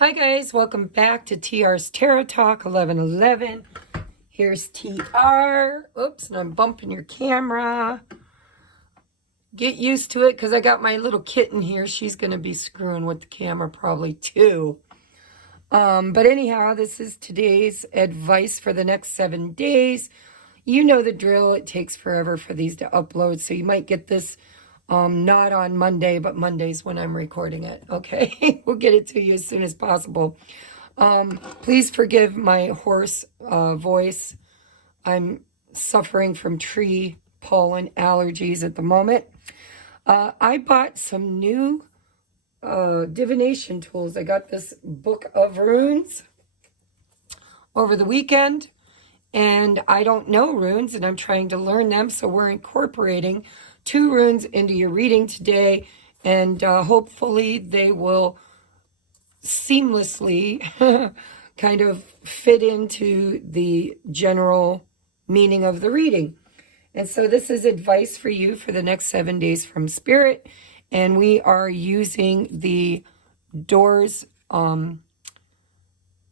Hi guys, welcome back to TR's Tarot Talk 1111. Here's TR. Oops, and I'm bumping your camera. Get used to it because I got my little kitten here. She's going to be screwing with the camera probably too. But anyhow, this is today's advice for the next 7 days. You know the drill. It takes forever for these to upload, so you might get this not on Monday, but Monday's when I'm recording it. Okay, we'll get it to you as soon as possible. Please forgive my hoarse voice. I'm suffering from tree pollen allergies at the moment. I bought some new divination tools. I got this book of runes over the weekend, and I don't know runes, and I'm trying to learn them, so we're incorporating 2 runes into your reading today, and hopefully they will seamlessly kind of fit into the general meaning of the reading. And so this is advice for you for the next 7 days from Spirit, and we are using the doors to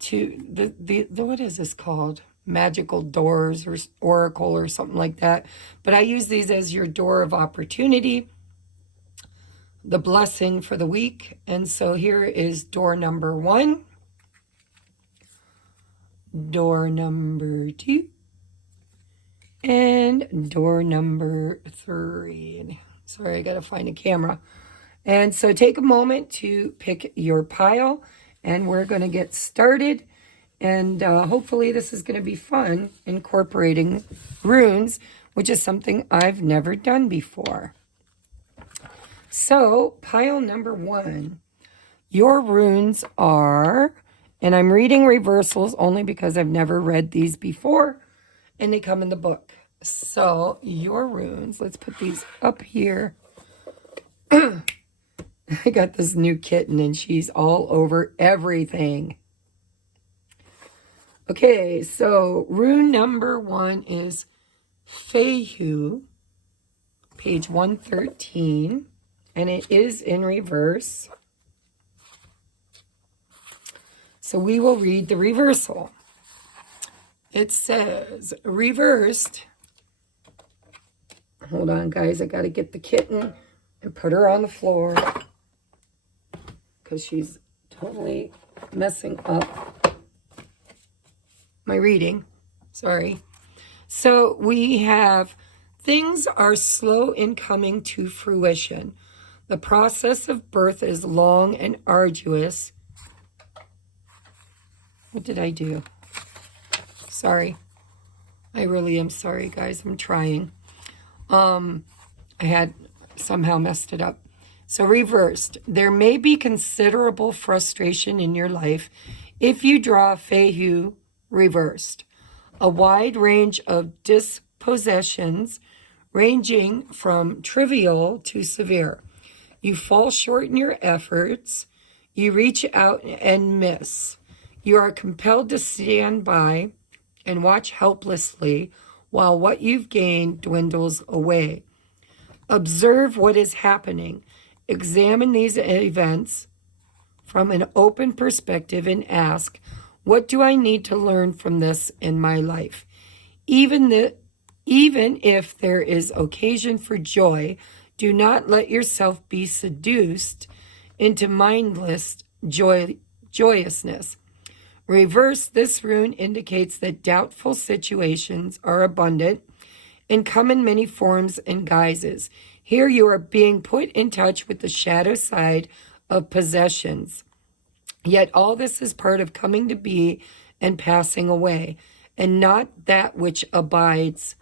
the what is this called? Magical doors or oracle or something like that. But I use these as your door of opportunity, the blessing for the week. And so here is door number 1, door number 2, and door number 3. Sorry, I gotta find a camera. And so take a moment to pick your pile, and we're gonna get started. And hopefully this is going to be fun, incorporating runes, which is something I've never done before. So, pile number 1. Your runes are, and I'm reading reversals only because I've never read these before, and they come in the book. So, your runes, let's put these up here. I got this new kitten, and she's all over everything. Okay, so rune number 1 is Fehu, page 113, and it is in reverse. So we will read the reversal. It says, reversed. Hold on, guys, I got to get the kitten and put her on the floor because she's totally messing up my reading. Sorry. So we have, things are slow in coming to fruition. The process of birth is long and arduous. What did I do? Sorry. I really am sorry, guys. I'm trying. I had somehow messed it up. So reversed. There may be considerable frustration in your life if you draw Fehu reversed. A wide range of dispossessions ranging from trivial to severe. You fall short in your efforts. You reach out and miss. You are compelled to stand by and watch helplessly while what you've gained dwindles away. Observe what is happening. Examine these events from an open perspective and ask, what do I need to learn from this in my life? Even if there is occasion for joy, do not let yourself be seduced into mindless joyousness. Reverse, this rune indicates that doubtful situations are abundant and come in many forms and guises. Here you are being put in touch with the shadow side of possessions. Yet all this is part of coming to be and passing away, and not that which abides.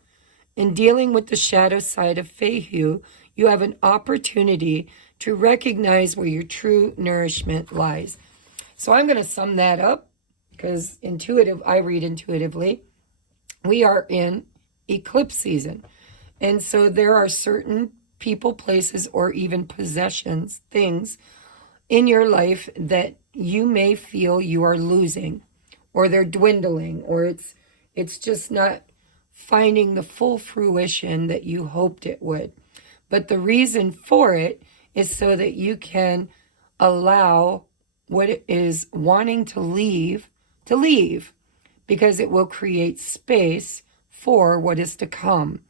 In dealing with the shadow side of Fehu, you have an opportunity to recognize where your true nourishment lies. So I'm going to sum that up because I read intuitively. We are in eclipse season. And so there are certain people, places, or even possessions, things in your life that you may feel you are losing, or they're dwindling, or it's just not finding the full fruition that you hoped it would. But the reason for it is so that you can allow what it is wanting to leave, because it will create space for what is to come,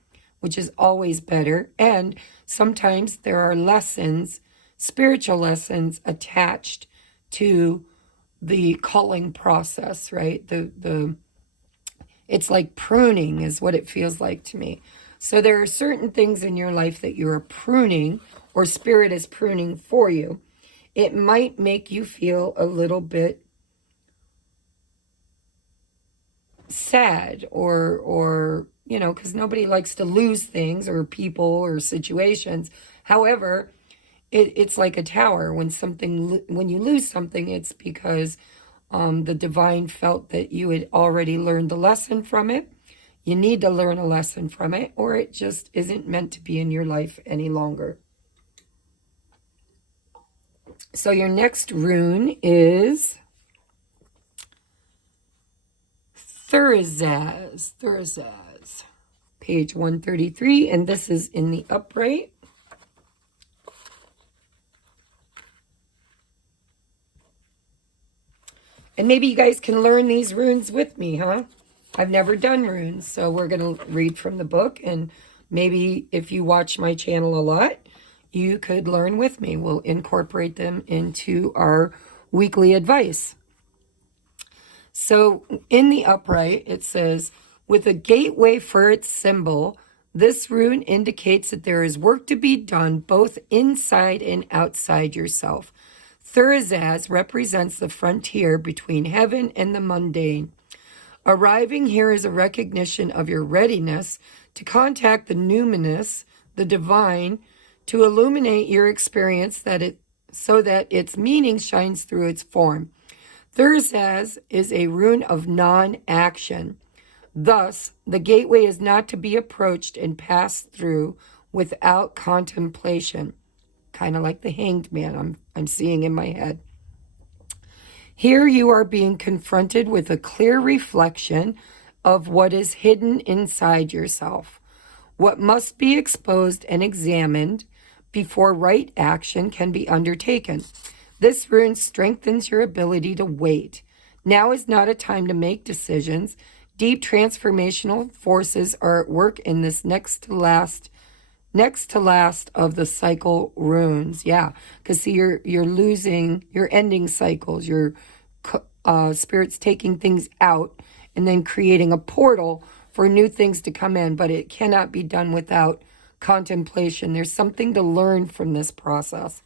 which is always better. And sometimes there are lessons, spiritual lessons attached to the culling process, right? It's like pruning is what it feels like to me. So there are certain things in your life that you're pruning, or spirit is pruning for you. It might make you feel a little bit sad, or you know, because nobody likes to lose things or people or situations. However, it's like a tower. When you lose something, it's because the divine felt that you had already learned the lesson from it. You need to learn a lesson from it, or it just isn't meant to be in your life any longer. So your next rune is Thursaz, page 133, and this is in the upright. And maybe you guys can learn these runes with me, huh? I've never done runes, so we're going to read from the book, and maybe if you watch my channel a lot, you could learn with me. We'll incorporate them into our weekly advice. So in the upright, it says, with a gateway for its symbol, this rune indicates that there is work to be done both inside and outside yourself. Thurzaz represents the frontier between heaven and the mundane. Arriving here is a recognition of your readiness to contact the numinous, the divine, to illuminate your experience so that its meaning shines through its form. Thurzaz is a rune of non-action. Thus, the gateway is not to be approached and passed through without contemplation. Kind of like the Hanged Man I'm seeing in my head. Here you are being confronted with a clear reflection of what is hidden inside yourself, what must be exposed and examined before right action can be undertaken. This rune strengthens your ability to wait. Now is not a time to make decisions. Deep transformational forces are at work in this next to last of the cycle runes. Yeah, because see, you're ending cycles. Your spirit's taking things out and then creating a portal for new things to come in, but it cannot be done without contemplation. There's something to learn from this process.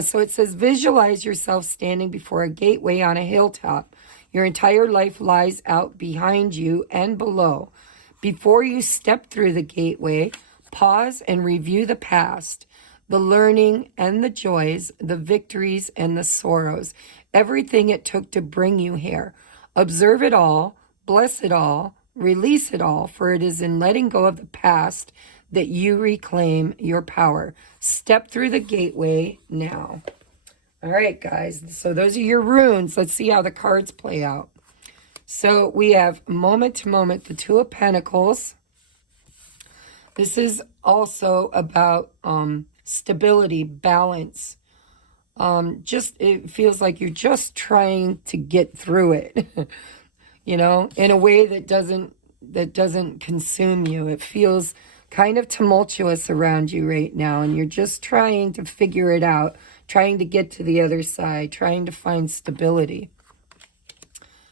So it says, visualize yourself standing before a gateway on a hilltop. Your entire life lies out behind you and below. Before you step through the gateway, pause and review the past, the learning and the joys, the victories and the sorrows, everything it took to bring you here. Observe it all, bless it all, release it all, for it is in letting go of the past that you reclaim your power. Step through the gateway now. All right, guys. So those are your runes. Let's see how the cards play out. So we have moment to moment, the Two of Pentacles. This is also about stability, balance. It feels like you're just trying to get through it, you know, in a way that doesn't consume you. It feels kind of tumultuous around you right now, and you're just trying to figure it out, trying to get to the other side, trying to find stability.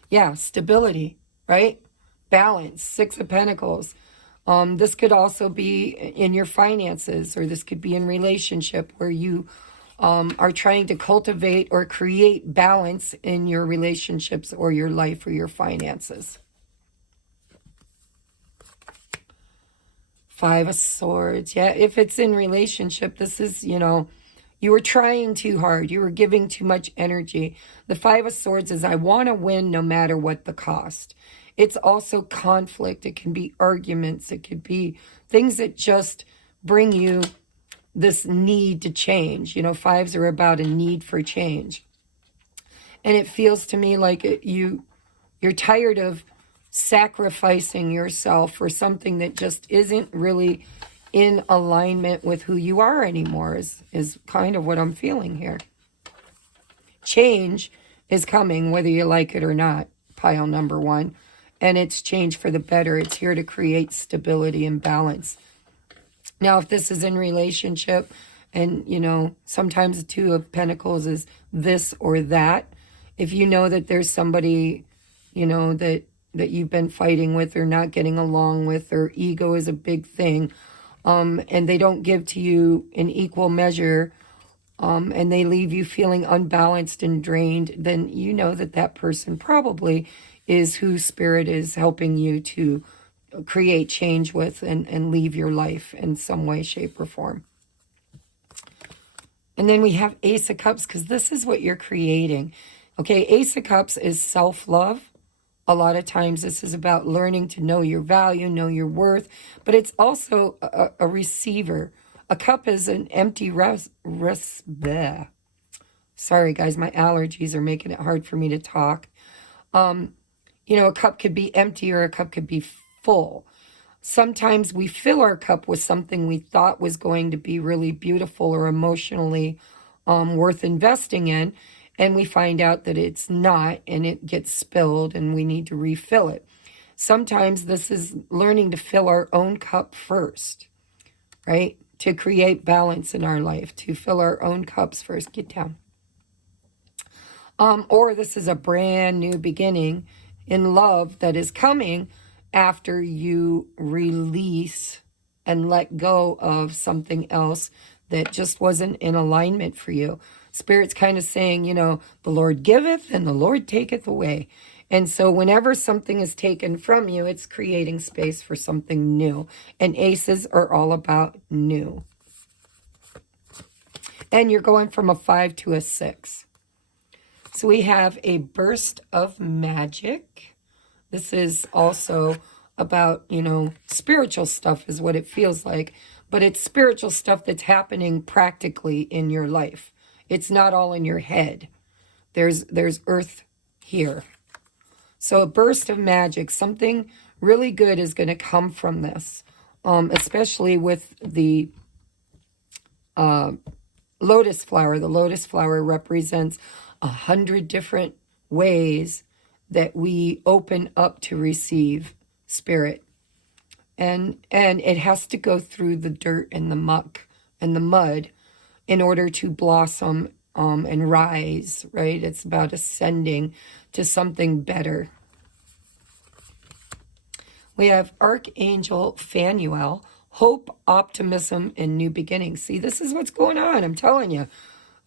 Yeah, stability, right? Balance, Six of Pentacles. This could also be in your finances, or this could be in relationship where you are trying to cultivate or create balance in your relationships or your life or your finances. Five of Swords. Yeah, if it's in relationship, this is, you know, you were trying too hard. You were giving too much energy. The Five of Swords is, I want to win no matter what the cost. It's also conflict. It can be arguments. It could be things that just bring you this need to change. You know, fives are about a need for change. And it feels to me like you're tired of sacrificing yourself for something that just isn't really in alignment with who you are anymore, is kind of what I'm feeling here. change is coming, whether you like it or not, pile number one. And it's change for the better. It's here to create stability and balance. Now, if this is in relationship, and, you know, sometimes the Two of Pentacles is this or that. If you know that there's somebody, you know, that you've been fighting with or not getting along with, or ego is a big thing, and they don't give to you in equal measure, and they leave you feeling unbalanced and drained, then you know that that person probably is who Spirit is helping you to create change with and leave your life in some way, shape, or form. And then we have Ace of Cups, because this is what you're creating. Okay, Ace of Cups is self-love. A lot of times this is about learning to know your value, know your worth, but it's also a receiver. A cup is an empty bleh. Sorry, guys, my allergies are making it hard for me to talk. You know, a cup could be empty or a cup could be full. Sometimes we fill our cup with something we thought was going to be really beautiful or emotionally worth investing in, and we find out that it's not, and it gets spilled, and we need to refill it. Sometimes this is learning to fill our own cup first, right? To create balance in our life, to fill our own cups first. Get down. Or this is a brand new beginning in love that is coming after you release and let go of something else that just wasn't in alignment for you. Spirit's kind of saying, you know, the Lord giveth and the Lord taketh away. And so whenever something is taken from you, it's creating space for something new. And aces are all about new. And you're going from a 5 to a 6. So we have a burst of magic. This is also about, you know, spiritual stuff is what it feels like. But it's spiritual stuff that's happening practically in your life. It's not all in your head. There's earth here. So a burst of magic, something really good is going to come from this, especially with the lotus flower. The lotus flower represents 100 different ways that we open up to receive Spirit. And it has to go through the dirt and the muck and the mud in order to blossom and rise, right? It's about ascending to something better. We have Archangel Phanuel, hope, optimism, and new beginnings. See, this is what's going on, I'm telling you.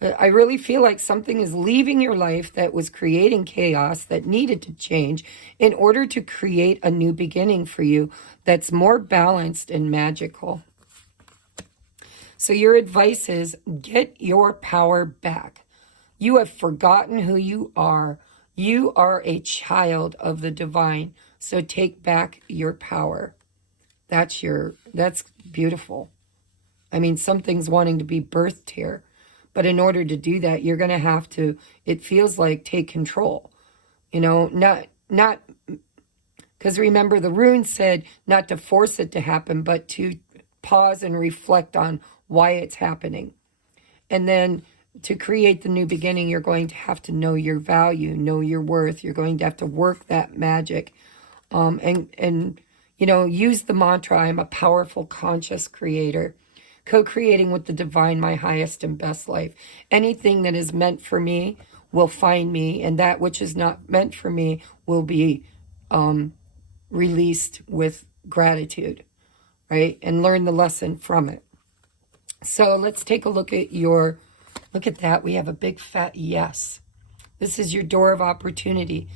I really feel like something is leaving your life that was creating chaos, that needed to change in order to create a new beginning for you that's more balanced and magical. So your advice is get your power back. You have forgotten who you are. You are a child of the divine. So take back your power. That's beautiful. I mean, something's wanting to be birthed here. But in order to do that, you're going to have to, it feels like, take control. You know, not, because remember the rune said not to force it to happen, but to pause and reflect on why it's happening. And then to create the new beginning, you're going to have to know your value, know your worth. You're going to have to work that magic. And you know, use the mantra, I'm a powerful, conscious creator. Co-creating with the divine, my highest and best life. Anything that is meant for me will find me, and that which is not meant for me will be released with gratitude, right? And learn the lesson from it. So let's take a look at look at that. We have a big fat yes. This is your door of opportunity.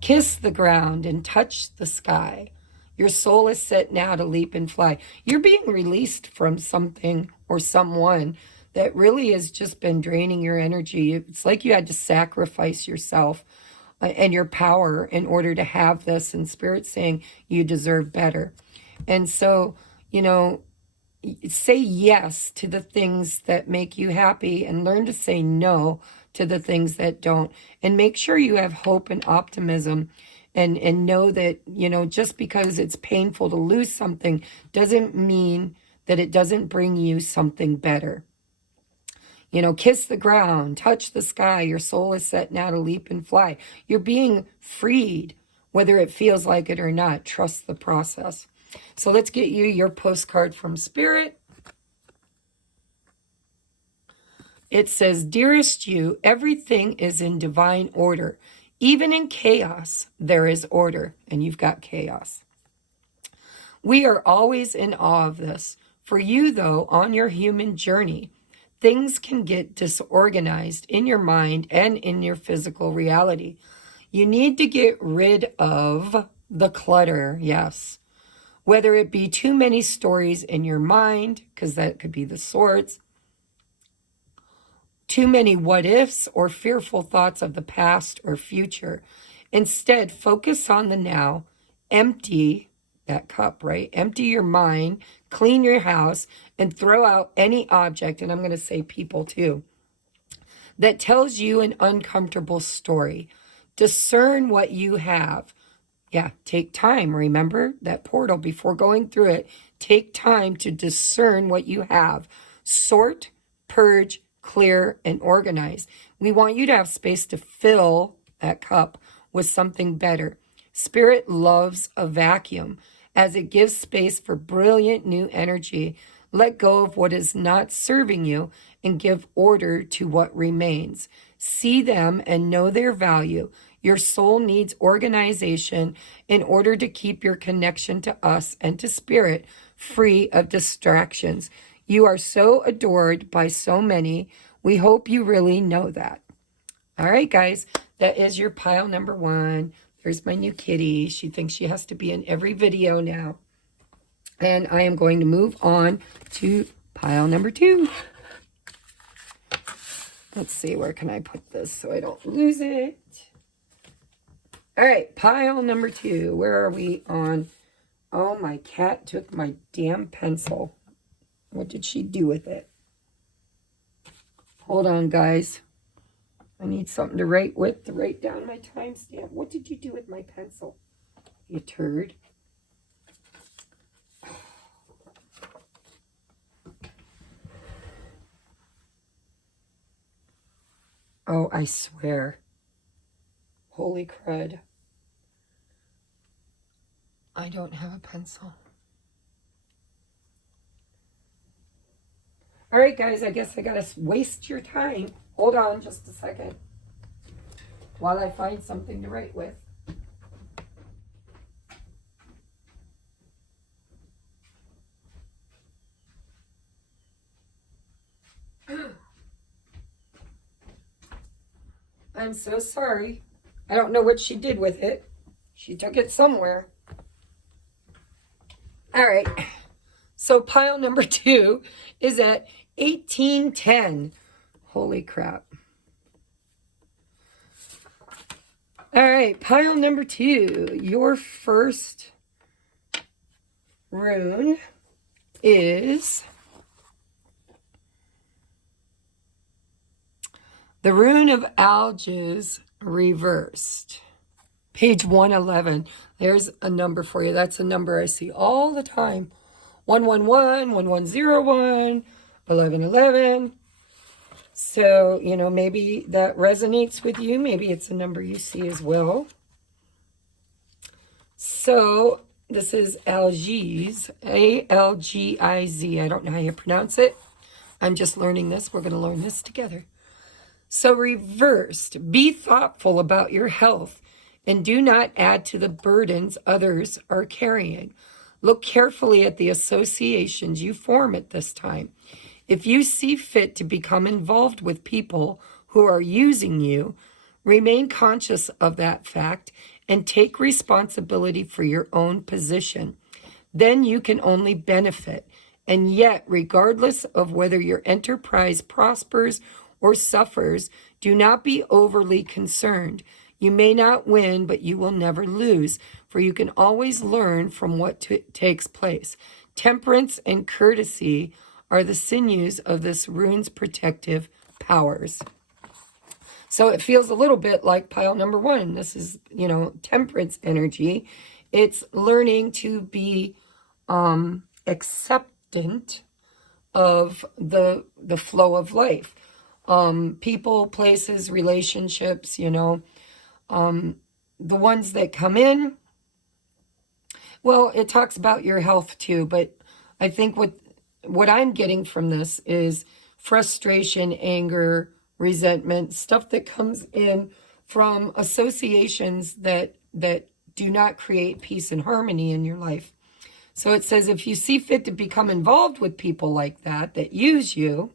Kiss the ground and touch the sky. Your soul is set now to leap and fly. You're being released from something or someone that really has just been draining your energy. It's like you had to sacrifice yourself and your power in order to have this, and Spirit's saying you deserve better. And so, you know, say yes to the things that make you happy and learn to say no to the things that don't. And make sure you have hope and optimism. And know that, you know, just because it's painful to lose something doesn't mean that it doesn't bring you something better. You know, kiss the ground, touch the sky. Your soul is set now to leap and fly. You're being freed, whether it feels like it or not. Trust the process. So let's get you your postcard from Spirit. It says, Dearest you, everything is in divine order. Even in chaos, there is order. And you've got chaos. We are always in awe of this. For you, though, on your human journey, things can get disorganized in your mind and in your physical reality. You need to get rid of the clutter, yes. Whether it be too many stories in your mind, because that could be the sorts, too many what ifs or fearful thoughts of the past or future. Instead, focus on the now. Empty that cup, right? Empty your mind, clean your house, and throw out any object, and I'm going to say people too, that tells you an uncomfortable story. Discern what you have. Yeah, take time. Remember that portal before going through it. Take time to discern what you have. Sort, purge, clear, and organize. We want you to have space to fill that cup with something better. Spirit loves a vacuum as it gives space for brilliant new energy. Let go of what is not serving you and give order to what remains. See them and know their value. Your soul needs organization in order to keep your connection to us and to Spirit free of distractions. You are so adored by so many. We hope you really know that. All right, guys, that is your pile number 1. There's my new kitty. She thinks she has to be in every video now. And I am going to move on to pile number 2. Let's see, where can I put this so I don't lose it? All right, pile number 2. Where are we on? Oh, my cat took my damn pencil. What did she do with it? Hold on, guys. I need something to write with to write down my timestamp. What did you do with my pencil, you turd? Oh, I swear. Holy crud. I don't have a pencil. All right, guys, I guess I gotta waste your time. Hold on just a second while I find something to write with. I'm so sorry. I don't know what she did with it. She took it somewhere. All right. So pile number 2 is at 1810. Holy crap. All right, pile number 2. Your first rune is the rune of algaes reversed. Page 111. There's a number for you. That's a number I see all the time. 111, 1101, 1111. So, you know, maybe that resonates with you. Maybe it's a number you see as well. So, this is algaes, A-L-G-I-Z. I don't know how you pronounce it. I'm just learning this. We're going to learn this together. So, reversed. Be thoughtful about your health and do not add to the burdens others are carrying. Look carefully at the associations you form at this time. If you see fit to become involved with people who are using you, remain conscious of that fact and take responsibility for your own position. Then you can only benefit. And yet, regardless of whether your enterprise prospers or suffers, do not be overly concerned. You may not win, but you will never lose, for you can always learn from what takes place. Temperance and courtesy are the sinews of this rune's protective powers. So it feels a little bit like pile number 1. This is, you know, temperance energy. It's learning to be acceptant of the flow of life. People, places, relationships, you know, the ones that come in. Well, it talks about your health too, but I think what I'm getting from this is frustration, anger, resentment, stuff that comes in from associations that do not create peace and harmony in your life. So it says if you see fit to become involved with people like that use you,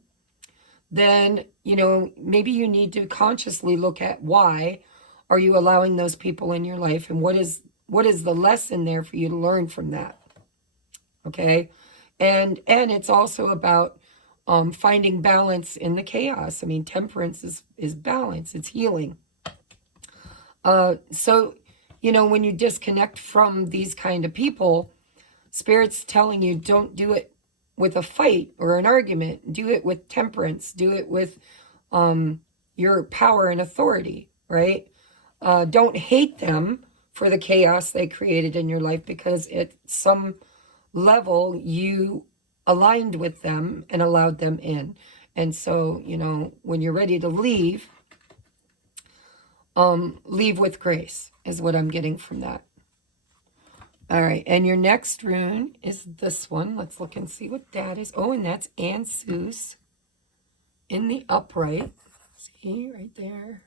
then, you know, maybe you need to consciously look at why are you allowing those people in your life, and what is the lesson there for you to learn from that. Okay? And it's also about finding balance in the chaos. I mean, temperance is balance. It's healing. So, you know, when you disconnect from these kind of people, Spirit's telling you don't do it with a fight or an argument. Do it with temperance. Do it with your power and authority, right? Don't hate them for the chaos they created in your life, because at some level you aligned with them and allowed them in. And so, you know, when you're ready to leave with grace is what I'm getting from that. All right, and your next rune is this one. Let's look and see what that is. Oh, and that's Ansus in the upright. See, right there.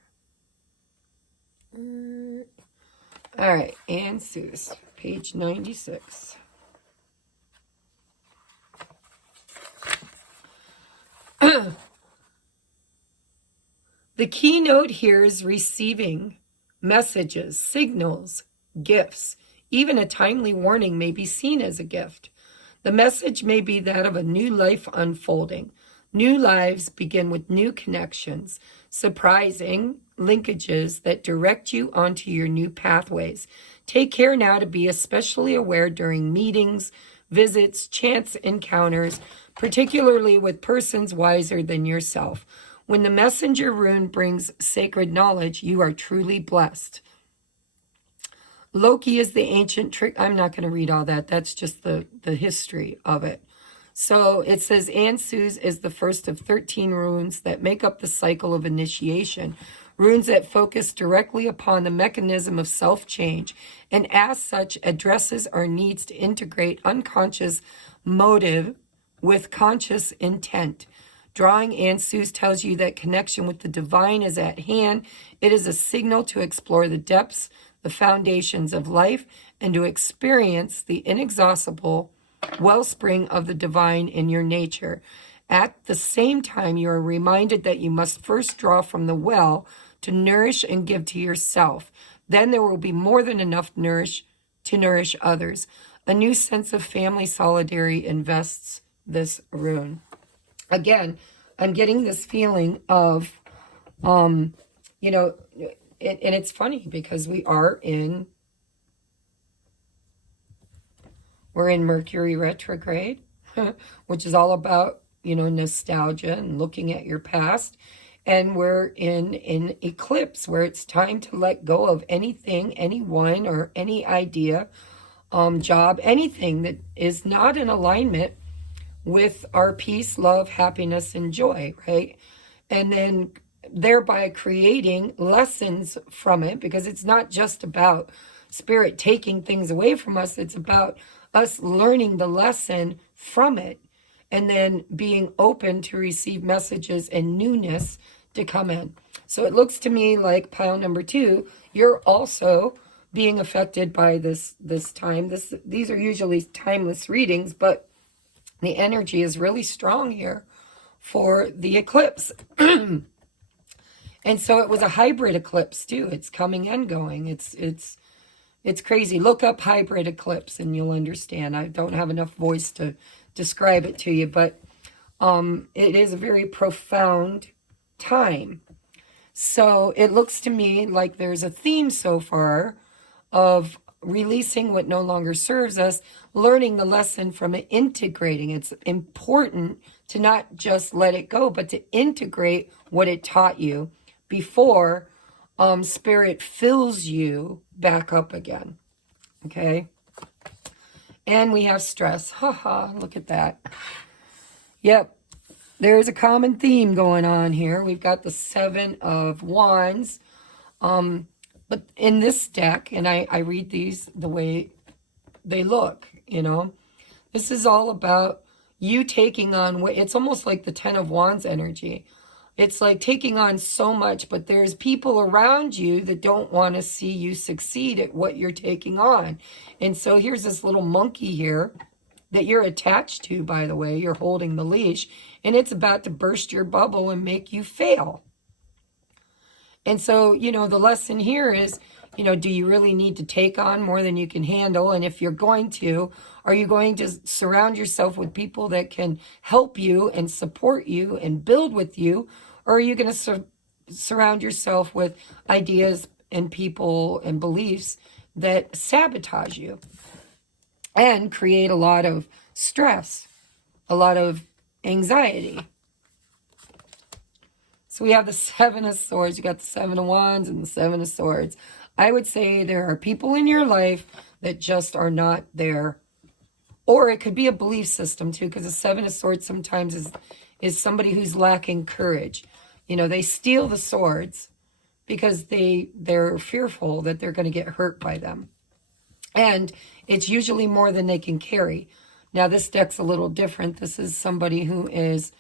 All right, Ansus, page 96. The keynote here is receiving messages, signals, gifts. Even a timely warning may be seen as a gift. The message may be that of a new life unfolding. New lives begin with new connections, surprising linkages that direct you onto your new pathways. Take care now to be especially aware during meetings, visits, chance encounters, particularly with persons wiser than yourself. When the messenger rune brings sacred knowledge, you are truly blessed. Loki is the ancient trick. I'm not going to read all that. That's just the history of it. So it says Ansus is the first of 13 runes that make up the cycle of initiation. Runes that focus directly upon the mechanism of self-change, and as such addresses our needs to integrate unconscious motive with conscious intent. Drawing Ansus tells you that connection with the divine is at hand. It is a signal to explore the depths, the foundations of life, and to experience the inexhaustible wellspring of the divine in your nature. At the same time, you are reminded that you must first draw from the well to nourish and give to yourself. Then there will be more than enough to nourish others. A new sense of family solidarity invests this rune. Again, I'm getting this feeling of, you know, and it's funny because we're in Mercury retrograde, which is all about, you know, nostalgia and looking at your past. And we're in eclipse, where it's time to let go of anything, anyone, or any idea, job, anything that is not in alignment with our peace, love, happiness, and joy, right? And then thereby creating lessons from it, because it's not just about Spirit taking things away from us. It's about us learning the lesson from it and then being open to receive messages and newness to come in. So it looks to me like pile number 2, you're also being affected by this time. These are usually timeless readings, but the energy is really strong here for the eclipse. And so it was a hybrid eclipse too. It's coming and going. It's crazy. Look up hybrid eclipse and you'll understand. I don't have enough voice to describe it to you, but it is a very profound time. So it looks to me like there's a theme so far of releasing what no longer serves us, learning the lesson from it, integrating. It's important to not just let it go, but to integrate what it taught you before Spirit fills you back up again. Okay? And we have stress. Haha, look at that. Yep. there's a common theme going on here. We've got the Seven of Wands. But in this deck, and I read these the way they look, you know, this is all about you taking on what it's almost like the Ten of Wands energy. It's like taking on so much, but there's people around you that don't want to see you succeed at what you're taking on. And so here's this little monkey here that you're attached to, by the way. You're holding the leash, and it's about to burst your bubble and make you fail. And so, you know, the lesson here is, you know, do you really need to take on more than you can handle? And if you're going to, are you going to surround yourself with people that can help you and support you and build with you? Or are you going to surround yourself with ideas and people and beliefs that sabotage you and create a lot of stress, a lot of anxiety? So we have the Seven of Swords. You got the Seven of Wands and the Seven of Swords. I would say there are people in your life that just are not there. Or it could be a belief system too, because the Seven of Swords sometimes is somebody who's lacking courage. You know, they steal the swords because they're fearful that they're going to get hurt by them. And it's usually more than they can carry. Now, this deck's a little different. This is somebody who is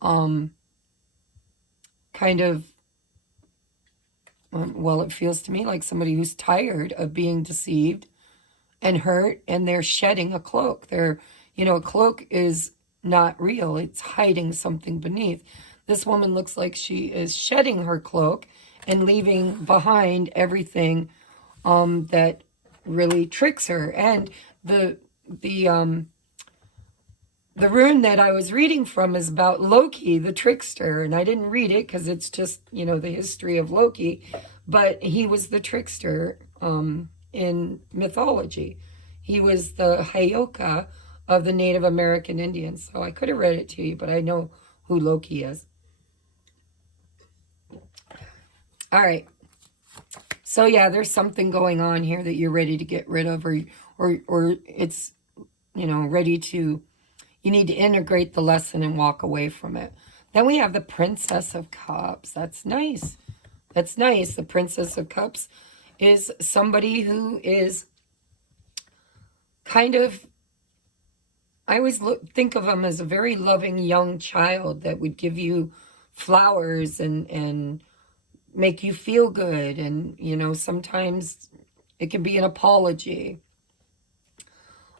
kind of, well, it feels to me like somebody who's tired of being deceived and hurt, and they're shedding a cloak. They're, you know, a cloak is not real. It's hiding something beneath. This woman looks like she is shedding her cloak and leaving behind everything that really tricks her. And the rune that I was reading from is about Loki, the trickster. And I didn't read it because it's just, you know, the history of Loki. But he was the trickster in mythology. He was the Hayoka of the Native American Indians. So I could have read it to you, but I know who Loki is. All right. So yeah, there's something going on here that you're ready to get rid of, or it's, you know, ready to, you need to integrate the lesson and walk away from it. Then we have the Princess of Cups. That's nice. That's nice. The Princess of Cups is somebody who is kind of, I always think of them as a very loving young child that would give you flowers and make you feel good. And, you know, sometimes it can be an apology.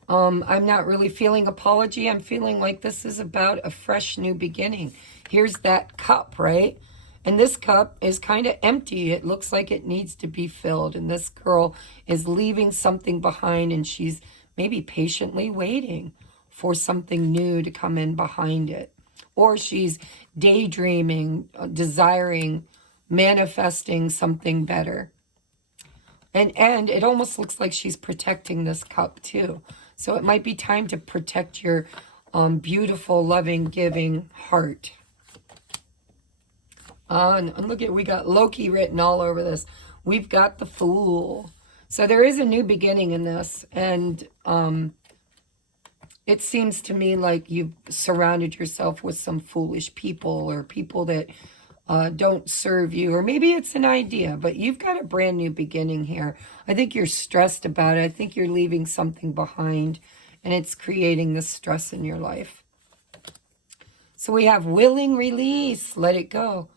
I'm not really feeling apology. I'm feeling like this is about a fresh new beginning. Here's that cup, right? And this cup is kind of empty. It looks like it needs to be filled. And this girl is leaving something behind, and she's maybe patiently waiting for something new to come in behind it. Or she's daydreaming, desiring, manifesting something better. And it almost looks like she's protecting this cup too. So it might be time to protect your beautiful, loving, giving heart. And look at, we got Loki written all over this. We've got the Fool. So there is a new beginning in this. And it seems to me like you've surrounded yourself with some foolish people, or people that don't serve you, or maybe it's an idea, but you've got a brand new beginning here. I think you're stressed about it. I think you're leaving something behind, and it's creating this stress in your life. So we have willing release. Let it go.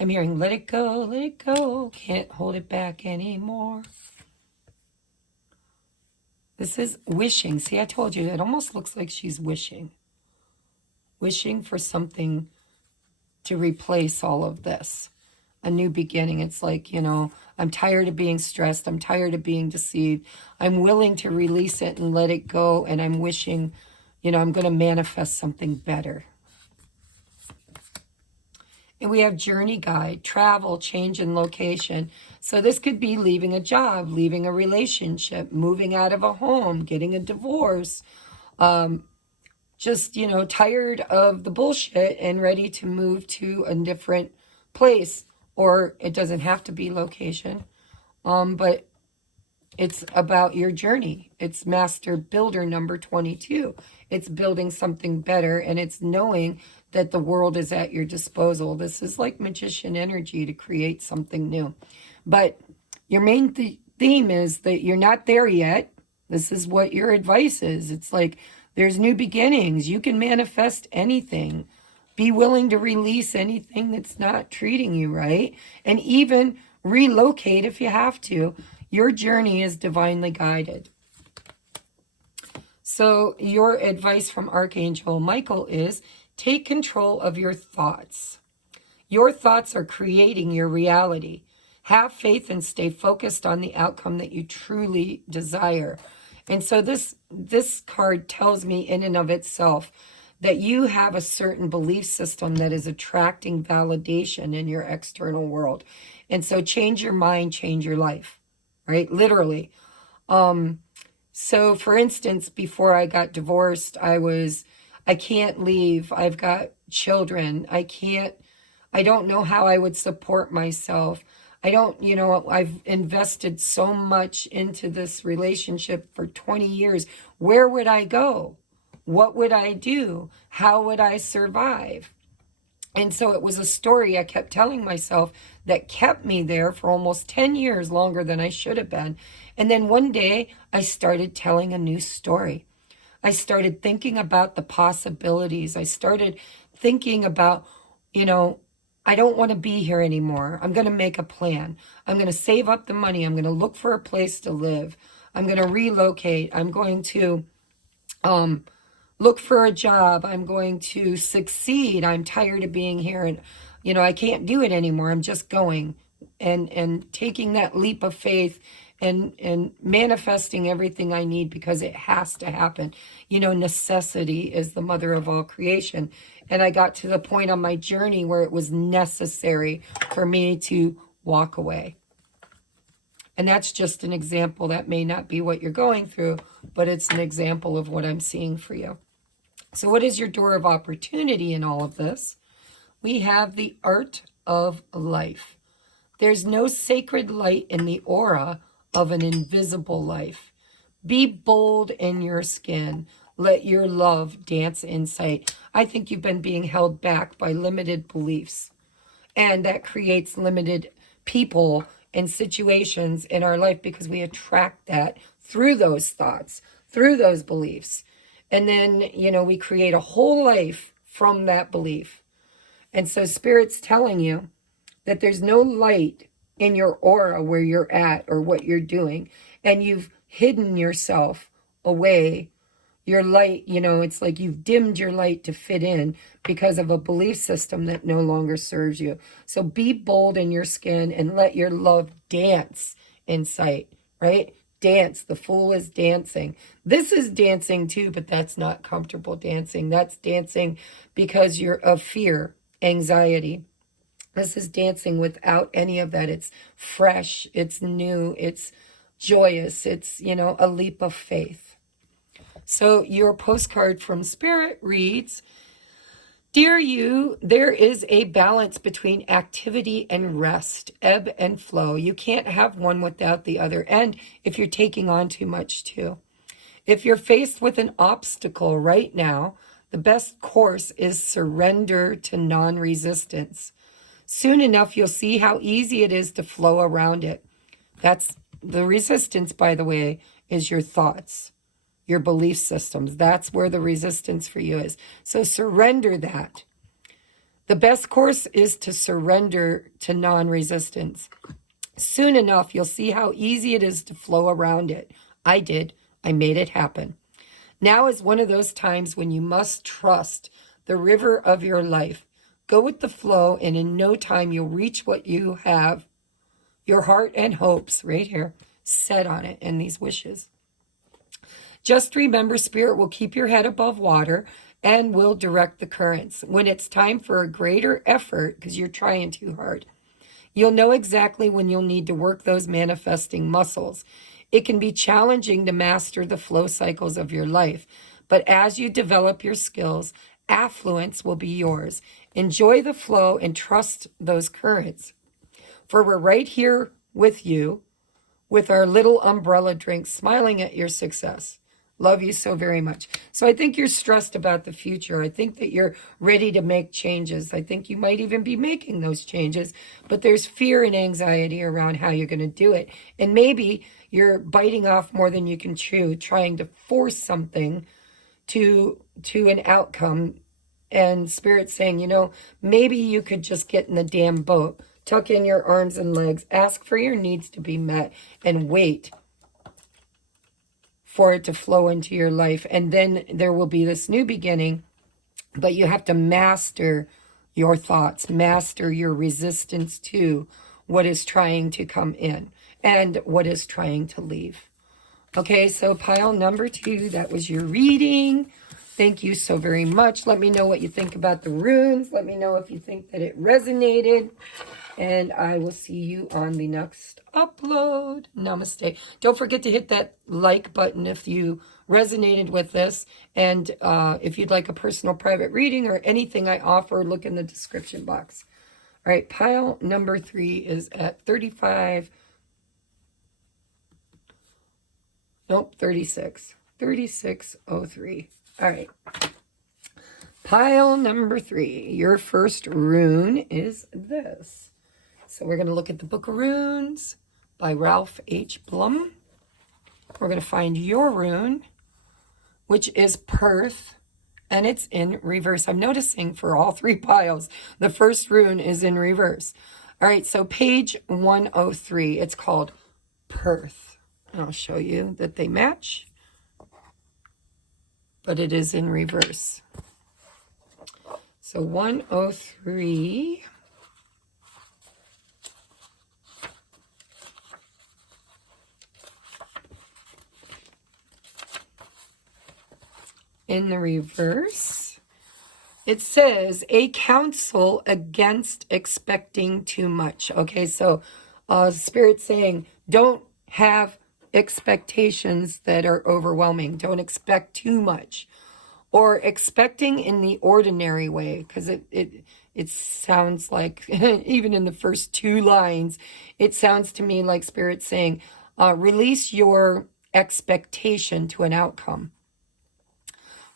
I'm hearing let it go. Can't hold it back anymore. This is wishing. See, I told you, it almost looks like she's wishing. Wishing for something to replace all of this. A new beginning. It's like, you know, I'm tired of being stressed. I'm tired of being deceived. I'm willing to release it and let it go. And I'm wishing, you know, I'm going to manifest something better. And we have journey guide, travel, change in location. So this could be leaving a job, leaving a relationship, moving out of a home, getting a divorce, just, you know, tired of the bullshit and ready to move to a different place. Or it doesn't have to be location. But It's about your journey. It's Master Builder number 22. It's building something better, and it's knowing that the world is at your disposal. This is like magician energy to create something new. But your main theme is that you're not there yet. This is what your advice is. It's like there's new beginnings. You can manifest anything. Be willing to release anything that's not treating you right, and even relocate if you have to. Your journey is divinely guided. So your advice from Archangel Michael is take control of your thoughts. Your thoughts are creating your reality. Have faith and stay focused on the outcome that you truly desire. And so this card tells me in and of itself that you have a certain belief system that is attracting validation in your external world. And so change your mind, change your life. Right? Literally. So for instance, before I got divorced, I can't leave. I've got children. I don't know how I would support myself. I've invested so much into this relationship for 20 years. Where would I go? What would I do? How would I survive? And so it was a story I kept telling myself that kept me there for almost 10 years, longer than I should have been. And then one day I started telling a new story. I started thinking about the possibilities. I started thinking about, I don't want to be here anymore. I'm going to make a plan. I'm going to save up the money. I'm going to look for a place to live. I'm going to relocate. I'm going to look for a job. I'm going to succeed. I'm tired of being here, and I can't do it anymore. I'm just going and taking that leap of faith and manifesting everything I need because it has to happen. Necessity is the mother of all creation. And I got to the point on my journey where it was necessary for me to walk away. And that's just an example. That may not be what you're going through, but it's an example of what I'm seeing for you. So what is your door of opportunity in all of this? We have the art of life. There's no sacred light in the aura of an invisible life. Be bold in your skin. Let your love dance in sight. I think you've been being held back by limited beliefs. And that creates limited people and situations in our life because we attract that through those thoughts, through those beliefs. And then, we create a whole life from that belief. And so Spirit's telling you that there's no light in your aura where you're at or what you're doing. And you've hidden yourself away. Your light, it's like you've dimmed your light to fit in because of a belief system that no longer serves you. So be bold in your skin and let your love dance in sight, right? Dance. The fool is dancing. This is dancing too, but that's not comfortable dancing. That's dancing because you're of fear, anxiety. This is dancing without any of that. It's fresh. It's new. It's joyous. It's, a leap of faith. So your postcard from Spirit reads, Dear you, there is a balance between activity and rest, ebb and flow. You can't have one without the other. And if you're taking on too much too. If you're faced with an obstacle right now, the best course is surrender to non-resistance. Soon enough, you'll see how easy it is to flow around it. That's the resistance, by the way, is your thoughts. Your belief systems. That's where the resistance for you is. So surrender that. The best course is to surrender to non-resistance. Soon enough, you'll see how easy it is to flow around it. I did. I made it happen. Now is one of those times when you must trust the river of your life. Go with the flow, and in no time you'll reach what you have, your heart and hopes, right here, set on it, and these wishes. Just remember, Spirit will keep your head above water and will direct the currents. When it's time for a greater effort, because you're trying too hard, you'll know exactly when you'll need to work those manifesting muscles. It can be challenging to master the flow cycles of your life, but as you develop your skills, affluence will be yours. Enjoy the flow and trust those currents. For we're right here with you. with our little umbrella drink, smiling at your success. Love you so very much. So I think you're stressed about the future. I think that you're ready to make changes. I think you might even be making those changes, but there's fear and anxiety around how you're going to do it. And maybe you're biting off more than you can chew, trying to force something to an outcome. And Spirit's saying, you know, maybe you could just get in the damn boat, tuck in your arms and legs, ask for your needs to be met, and wait for it to flow into your life. And then there will be this new beginning, but you have to master your thoughts, master your resistance to what is trying to come in and what is trying to leave. Okay, so pile number 2, that was your reading. Thank you so very much. Let me know what you think about the runes. Let me know if you think that it resonated. And I will see you on the next upload. Namaste. Don't forget to hit that like button if you resonated with this. And if you'd like a personal private reading or anything I offer, look in the description box. All right, pile number 3 is at 35. Nope, 36. 3603. All right. Pile number 3. Your first rune is this. So we're going to look at the Book of Runes by Ralph H. Blum. We're going to find your rune, which is Perth, and it's in reverse. I'm noticing for all 3 piles, the first rune is in reverse. All right, so page 103, it's called Perth. And I'll show you that they match, but it is in reverse. So 103... in the reverse, it says, a counsel against expecting too much. Okay, so Spirit's saying, don't have expectations that are overwhelming. Don't expect too much. Or expecting in the ordinary way, because it sounds like, even in the first 2 lines, it sounds to me like Spirit's saying, release your expectation to an outcome.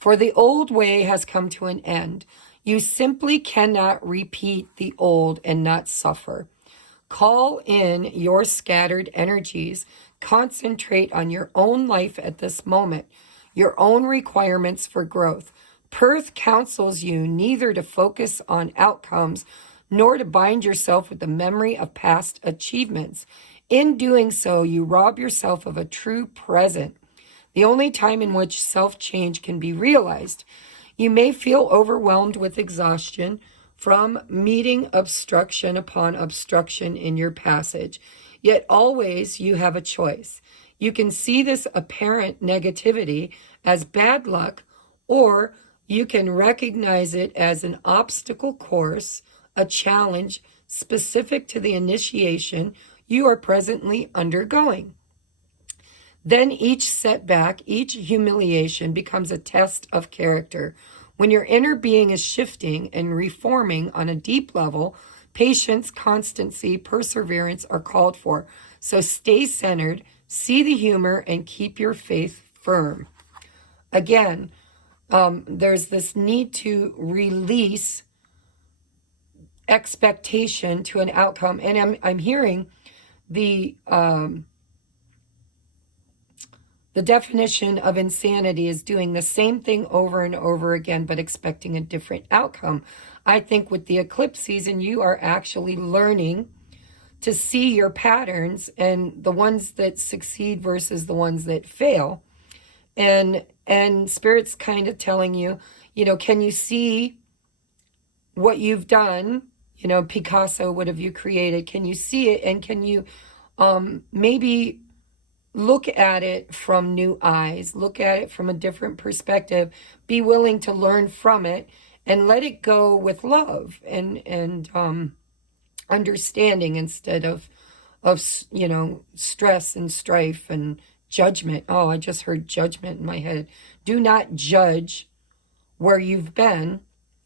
For the old way has come to an end. You simply cannot repeat the old and not suffer. Call in your scattered energies. Concentrate on your own life at this moment, your own requirements for growth. Perth counsels you neither to focus on outcomes nor to bind yourself with the memory of past achievements. In doing so, you rob yourself of a true present, the only time in which self-change can be realized. You may feel overwhelmed with exhaustion from meeting obstruction upon obstruction in your passage, yet always you have a choice. You can see this apparent negativity as bad luck, or you can recognize it as an obstacle course, a challenge specific to the initiation you are presently undergoing. Then each setback, each humiliation becomes a test of character. When your inner being is shifting and reforming on a deep level, patience, constancy, perseverance are called for. So stay centered, see the humor, and keep your faith firm. Again, there's this need to release expectation to an outcome. And I'm hearing the definition of insanity is doing the same thing over and over again, but expecting a different outcome. I think with the eclipse season, you are actually learning to see your patterns and the ones that succeed versus the ones that fail. And Spirit's kind of telling you, can you see what you've done? Picasso, what have you created? Can you see it? And can you maybe look at it from new eyes, look at it from a different perspective, be willing to learn from it, and let it go with love and understanding instead of stress and strife and judgment. Oh, I just heard judgment in my head. Do not judge where you've been,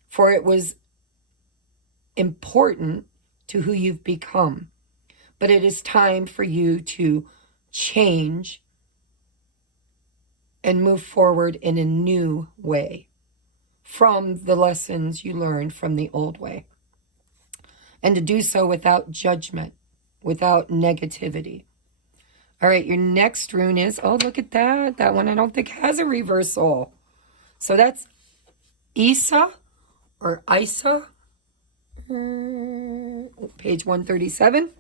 for it was important to who you've become. But it is time for you to change and move forward in a new way from the lessons you learned from the old way. And to do so without judgment, without negativity. All right, your next rune is, oh, look at that. That one I don't think has a reversal. So that's Isa or Isa. Page 137.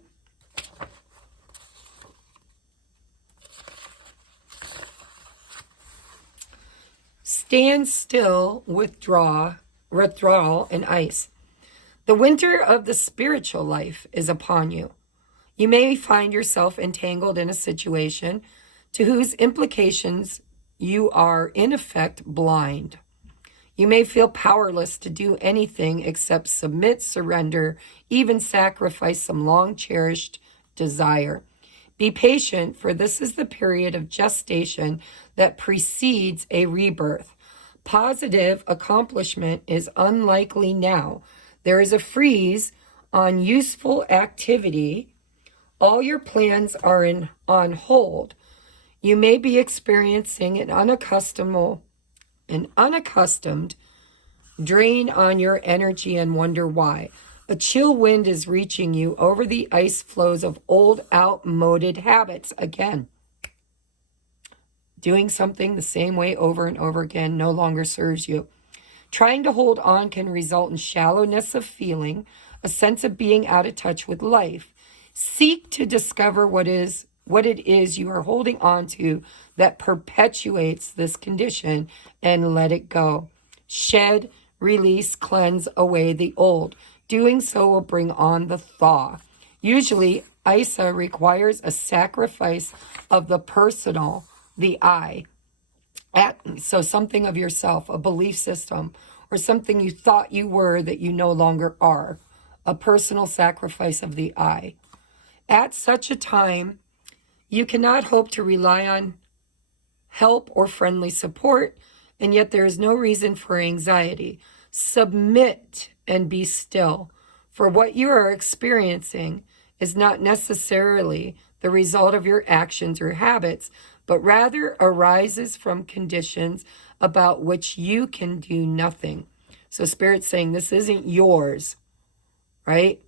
Stand still, withdrawal, and ice. The winter of the spiritual life is upon you. You may find yourself entangled in a situation to whose implications you are, in effect, blind. You may feel powerless to do anything except submit, surrender, even sacrifice some long-cherished desire. Be patient, for this is the period of gestation that precedes a rebirth. Positive accomplishment is unlikely now. There is a freeze on useful activity. All your plans are on hold. You may be experiencing an unaccustomed drain on your energy and wonder why. A chill wind is reaching you over the ice floes of old, outmoded habits. Again, doing something the same way over and over again no longer serves you. Trying to hold on can result in shallowness of feeling, a sense of being out of touch with life. Seek to discover what it is you are holding on to that perpetuates this condition and let it go. Shed, release, cleanse away the old. Doing so will bring on the thaw. Usually, Isa requires a sacrifice of the personal, the I. So something of yourself, a belief system, or something you thought you were that you no longer are. A personal sacrifice of the I. At such a time, you cannot hope to rely on help or friendly support, and yet there is no reason for anxiety. Submit and be still, for what you are experiencing is not necessarily the result of your actions or habits, but rather arises from conditions about which you can do nothing. So Spirit's saying this isn't yours, right?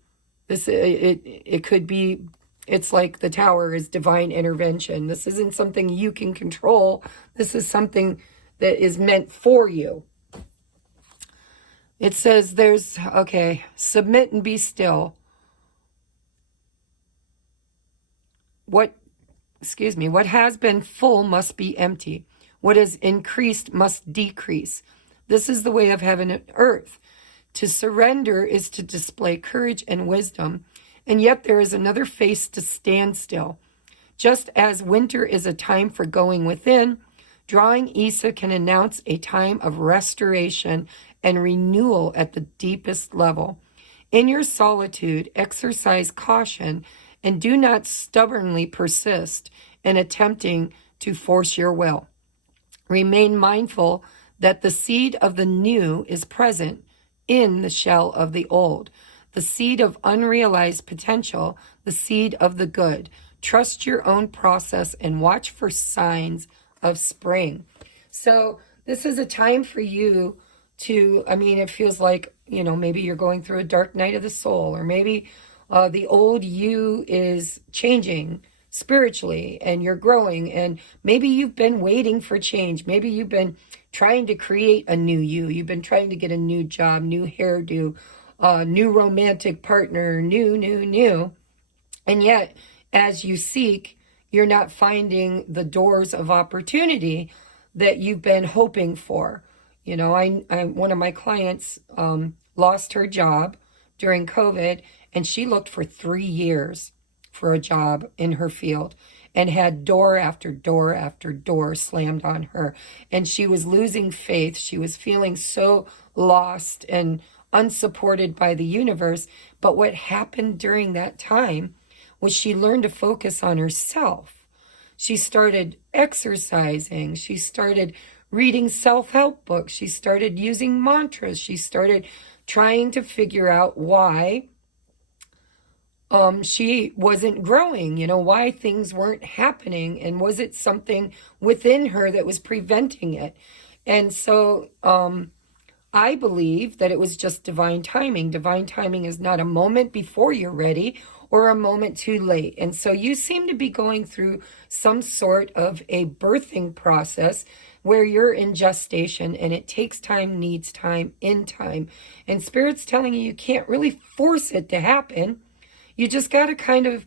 It could be, it's like the tower is divine intervention. This isn't something you can control. This is something that is meant for you. It says submit and be still. What has been full must be empty. What is increased must decrease. This is the way of heaven and earth. To surrender is to display courage and wisdom, and yet there is another face to stand still. Just as winter is a time for going within, drawing Isa can announce a time of restoration and renewal at the deepest level. In your solitude, exercise caution and do not stubbornly persist in attempting to force your will. Remain mindful that the seed of the new is present in the shell of the old, the seed of unrealized potential, the seed of the good. Trust your own process and watch for signs of spring. So this is a time for you to, it feels like, maybe you're going through a dark night of the soul, or maybe the old you is changing spiritually and you're growing, and maybe you've been waiting for change. Maybe you've been trying to create a new you. You've been trying to get a new job, new hairdo, new romantic partner, new. And yet, as you seek, you're not finding the doors of opportunity that you've been hoping for. One of my clients lost her job during COVID, and she looked for 3 years for a job in her field and had door after door after door slammed on her. And she was losing faith. She was feeling so lost and unsupported by the universe. But what happened during that time was she learned to focus on herself. She started exercising. She started reading self-help books. She started using mantras. She started trying to figure out why she wasn't growing, why things weren't happening, and was it something within her that was preventing it? And so I believe that it was just divine timing. Divine timing is not a moment before you're ready or a moment too late. And so you seem to be going through some sort of a birthing process where you're in gestation, and it takes time, needs time, in time. And Spirit's telling you can't really force it to happen. You just got to kind of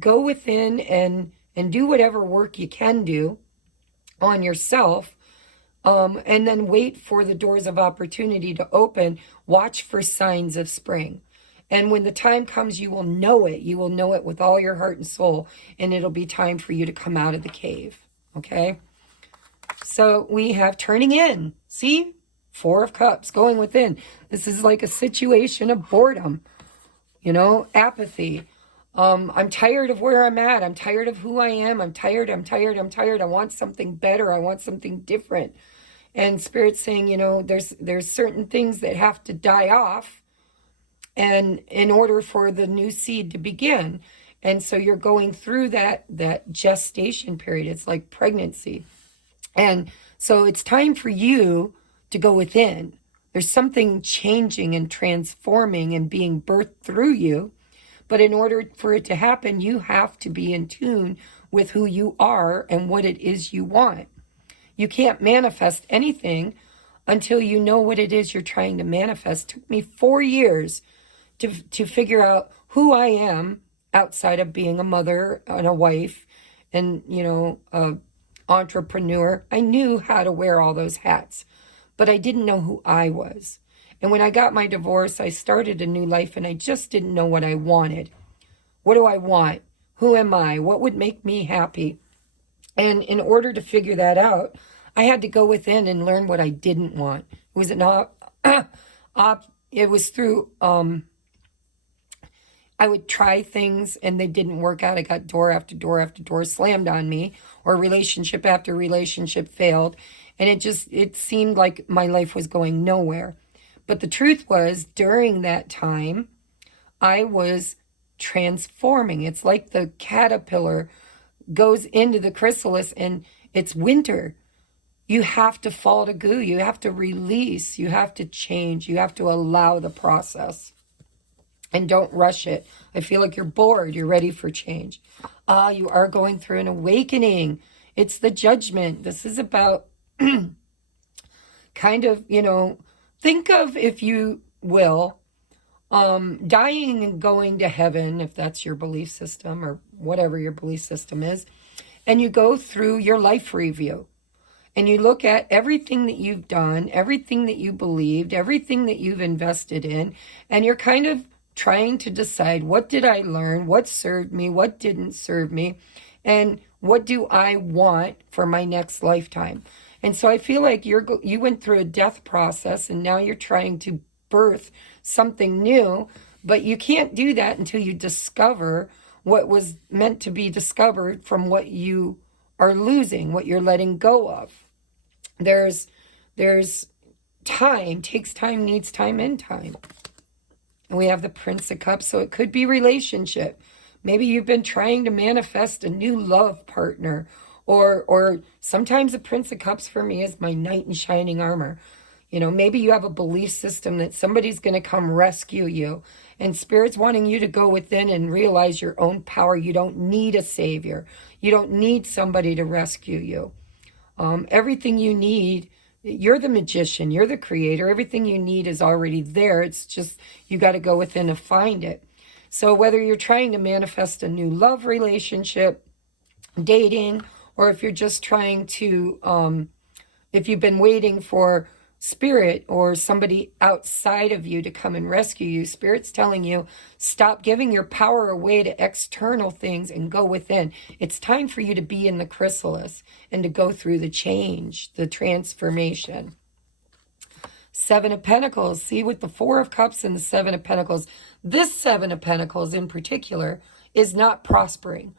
go within and do whatever work you can do on yourself. And then wait for the doors of opportunity to open. Watch for signs of spring. And when the time comes, you will know it. You will know it with all your heart and soul. And it'll be time for you to come out of the cave. Okay? So we have turning in. See? 4 of Cups, going within. This is like a situation of boredom. Apathy. I'm tired of where I'm at. I'm tired of who I am. I'm tired. I want something better. I want something different. And Spirit's saying, there's certain things that have to die off, and in order for the new seed to begin. And so you're going through that gestation period. It's like pregnancy. And so it's time for you to go within. There's something changing and transforming and being birthed through you. But in order for it to happen, you have to be in tune with who you are and what it is you want. You can't manifest anything until you know what it is you're trying to manifest. It took me 4 years to figure out who I am outside of being a mother and a wife and, a entrepreneur. I knew how to wear all those hats, but I didn't know who I was. And when I got my divorce, I started a new life, and I just didn't know what I wanted. What do I want? Who am I? What would make me happy? And in order to figure that out, I had to go within and learn what I didn't want. It was it was through, I would try things and they didn't work out. I got door after door after door slammed on me, or relationship after relationship failed. And it seemed like my life was going nowhere. But the truth was, during that time, I was transforming. It's like the caterpillar goes into the chrysalis and it's winter. You have to fall to goo. You have to release. You have to change. You have to allow the process. And don't rush it. I feel like you're bored. You're ready for change. You are going through an awakening. It's the judgment. This is about kind of, think of, if you will, dying and going to heaven, if that's your belief system or whatever your belief system is. And you go through your life review. And you look at everything that you've done, everything that you believed, everything that you've invested in. And you're kind of trying to decide, what did I learn? What served me? What didn't serve me? And what do I want for my next lifetime? And so I feel like you went through a death process, and now you're trying to birth something new, but you can't do that until you discover what was meant to be discovered from what you are losing, what you're letting go of. There's time, takes time, needs time, and time. And we have the Prince of Cups, so it could be relationship. Maybe you've been trying to manifest a new love partner, or sometimes the Prince of Cups for me is my knight in shining armor. Maybe you have a belief system that somebody's going to come rescue you, and Spirit's wanting you to go within and realize your own power. You don't need a savior. You don't need somebody to rescue you. Everything you need, you're the magician, you're the creator. Everything you need is already there. It's just, you got to go within and find it. So whether you're trying to manifest a new love relationship, dating, or if you're just trying to, if you've been waiting for Spirit or somebody outside of you to come and rescue you, Spirit's telling you, stop giving your power away to external things and go within. It's time for you to be in the chrysalis and to go through the change, the transformation. 7 of Pentacles. See, with the 4 of Cups and the 7 of Pentacles, this 7 of Pentacles in particular is not prospering.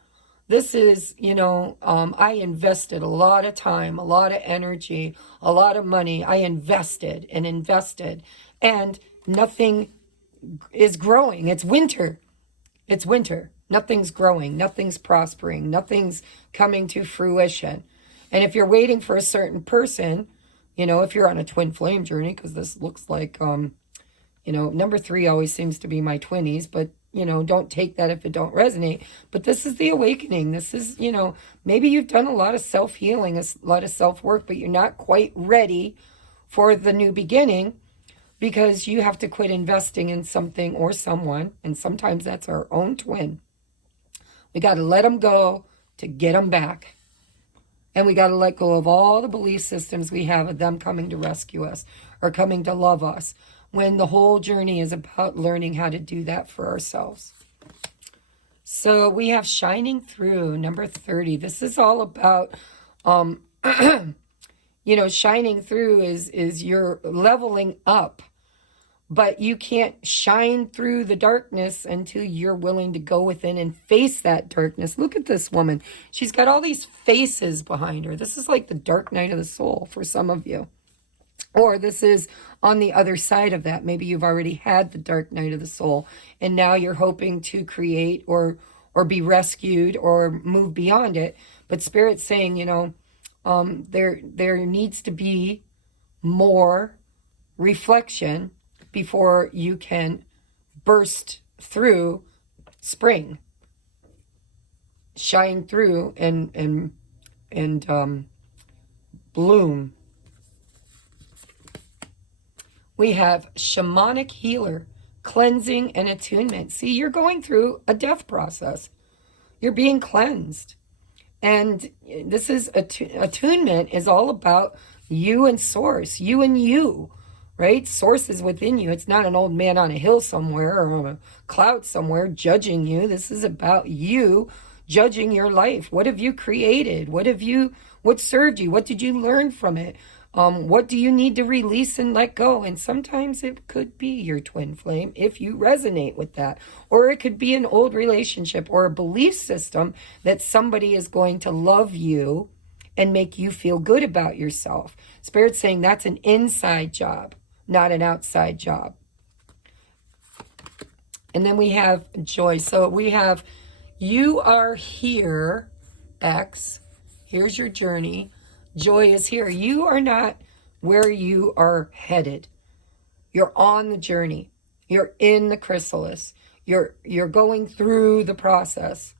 This is, I invested a lot of time, a lot of energy, a lot of money. I invested, and nothing is growing. It's winter. It's winter. Nothing's growing. Nothing's prospering. Nothing's coming to fruition. And if you're waiting for a certain person, you know, if you're on a twin flame journey, because this looks like, you know, number 3 always seems to be my twinnies, but, you know, don't take that if it don't resonate. But this is the awakening. This is, you know, maybe you've done a lot of self-healing, a lot of self-work, but you're not quite ready for the new beginning because you have to quit investing in something or someone. And sometimes that's our own twin. We got to let them go to get them back. And we got to let go of all the belief systems we have of them coming to rescue us or coming to love us, when the whole journey is about learning how to do that for ourselves. So we have shining through, number 30. This is all about, you know, shining through is you're leveling up. But you can't shine through the darkness until you're willing to go within and face that darkness. Look at this woman. She's got all these faces behind her. This is like the dark night of the soul for some of you. Or this is on the other side of that. Maybe you've already had the dark night of the soul, and now you're hoping to create or be rescued or move beyond it. But Spirit's saying, you know, there needs to be more reflection before you can burst through spring, shine through and bloom. We have shamanic healer, cleansing and attunement. See, you're going through a death process. You're being cleansed. And this is attunement is all about you and source, you and you. Right? Source is within you. It's not an old man on a hill somewhere or on a cloud somewhere judging you. This is about you judging your life. What have you created? What served you? What did you learn from it? What do you need to release and let go? And sometimes it could be your twin flame if you resonate with that. Or it could be an old relationship or a belief system that somebody is going to love you and make you feel good about yourself. Spirit's saying that's an inside job, not an outside job. And then we have joy. So we have, you are here, X. Here's your journey. Joy is here. You are not where you are headed. You're on the journey. You're in the chrysalis. You're going through the process.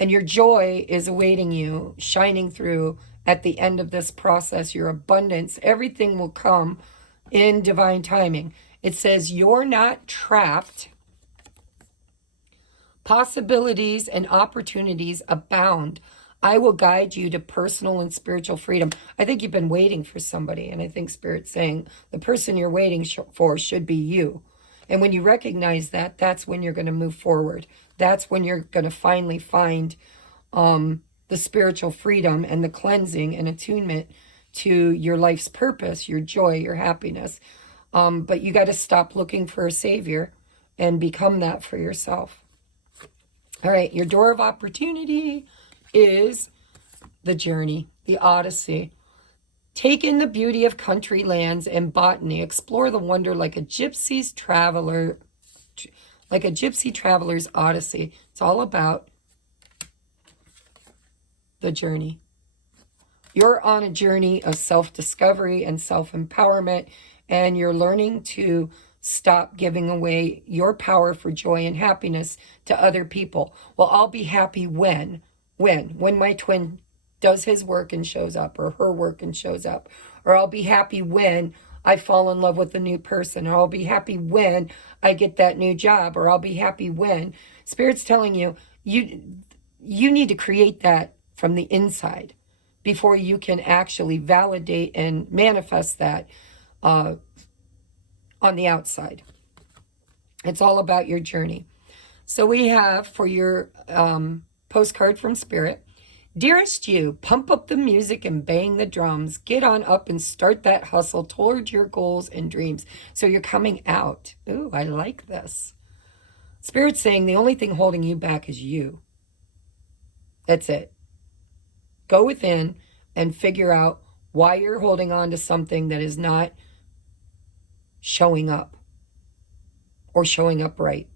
And your joy is awaiting you, shining through at the end of this process. Your abundance, everything will come in divine timing. It says you're not trapped. Possibilities and opportunities abound. I will guide you to personal and spiritual freedom. I think you've been waiting for somebody, and I think Spirit's saying the person you're waiting for should be you. And when you recognize that, that's when you're going to move forward. That's when you're going to finally find the spiritual freedom and the cleansing and attunement to your life's purpose, your joy, your happiness. But you got to stop looking for a savior and become that for yourself. All right, your door of opportunity is the journey, the odyssey. Take in the beauty of country lands and botany. Explore the wonder like a gypsy traveler's odyssey. It's all about the journey. You're on a journey of self-discovery and self-empowerment, and you're learning to stop giving away your power for joy and happiness to other people. Well, I'll be happy when my twin does his work and shows up, or her work and shows up. Or I'll be happy when I fall in love with a new person. Or I'll be happy when I get that new job. Or I'll be happy when. Spirit's telling you, you need to create that from the inside before you can actually validate and manifest that on the outside. It's all about your journey. So we have for your postcard from Spirit, dearest you, pump up the music and bang the drums. Get on up and start that hustle towards your goals and dreams. So you're coming out. Ooh, I like this. Spirit's saying the only thing holding you back is you. That's it. Go within and figure out why you're holding on to something that is not showing up or showing up right.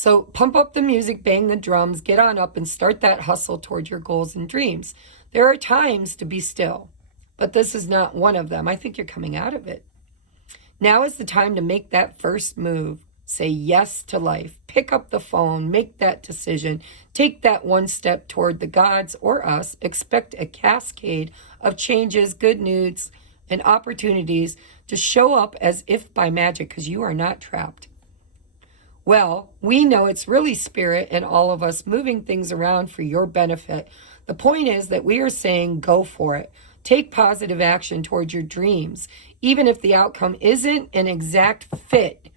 So pump up the music, bang the drums, get on up and start that hustle toward your goals and dreams. There are times to be still, but this is not one of them. I think you're coming out of it. Now is the time to make that first move. Say yes to life. Pick up the phone, make that decision. Take that one step toward the gods or us. Expect a cascade of changes, good news, and opportunities to show up as if by magic, because you are not trapped. Well, we know it's really spirit and all of us moving things around for your benefit. The point is that we are saying go for it. Take positive action towards your dreams, even if the outcome isn't an exact fit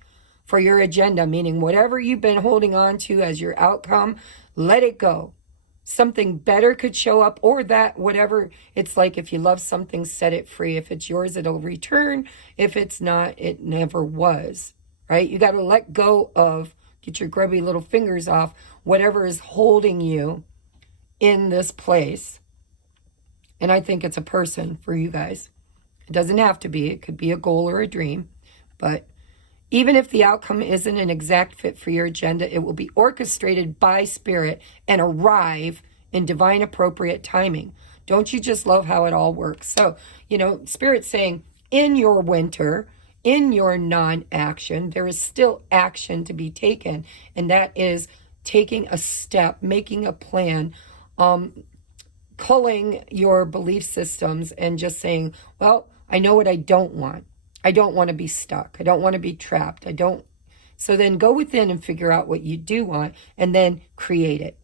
for your agenda, meaning whatever you've been holding on to as your outcome, let it go. Something better could show up, or that whatever it's like, if you love something, set it free. If it's yours, it'll return. If it's not, it never was. Right? You got to let go of, get your grubby little fingers off whatever is holding you in this place. And I think it's a person for you guys. It doesn't have to be. It could be a goal or a dream. But even if the outcome isn't an exact fit for your agenda, it will be orchestrated by spirit and arrive in divine appropriate timing. Don't you just love how it all works? So, Spirit's saying in your winter, in your non-action, there is still action to be taken. And that is taking a step, making a plan, culling your belief systems and just saying, well, I know what I don't want. I don't want to be stuck. I don't want to be trapped. So then go within and figure out what you do want and then create it.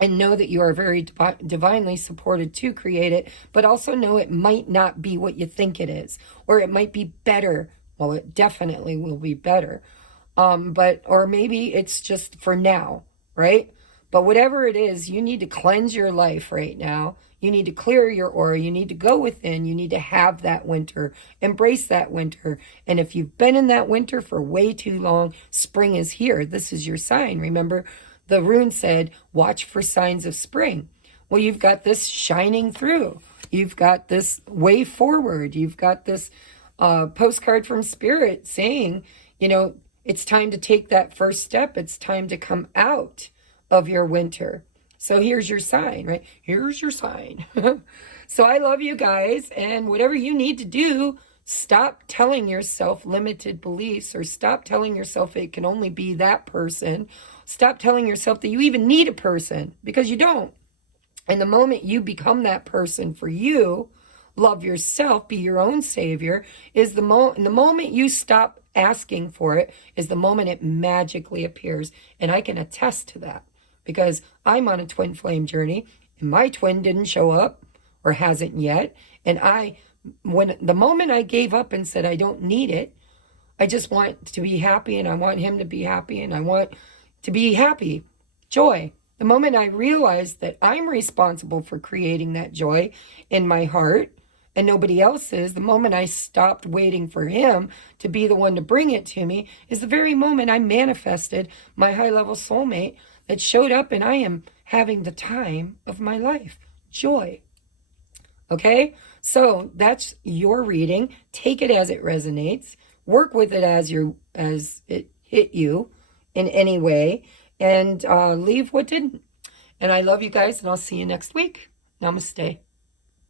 And know that you are very divinely supported to create it, but also know it might not be what you think it is, or it might be better. Well, it definitely will be better. Or maybe it's just for now, right? But whatever it is, you need to cleanse your life right now. You need to clear your aura. You need to go within. You need to have that winter. Embrace that winter. And if you've been in that winter for way too long, spring is here. This is your sign. Remember, the rune said, watch for signs of spring. Well, you've got this shining through. You've got this way forward. You've got this postcard from Spirit saying, it's time to take that first step. It's time to come out of your winter. So here's your sign, right? Here's your sign. So I love you guys, and whatever you need to do, stop telling yourself limited beliefs, or stop telling yourself it can only be that person. Stop telling yourself that you even need a person, because you don't. And the moment you become that person for you, love yourself, be your own savior, is the moment you stop asking for it is the moment it magically appears. And I can attest to that, because I'm on a twin flame journey, and my twin didn't show up, or hasn't yet. And the moment I gave up and said, I don't need it, I just want to be happy, and I want him to be happy, and I want to be happy, joy. The moment I realized that I'm responsible for creating that joy in my heart and nobody else is, the moment I stopped waiting for him to be the one to bring it to me, is the very moment I manifested my high-level soulmate that showed up, and I am having the time of my life. Joy. Okay? So that's your reading. Take it as it resonates. Work with it as it hit you in any way, and leave what didn't. And I love you guys, and I'll see you next week. Namaste.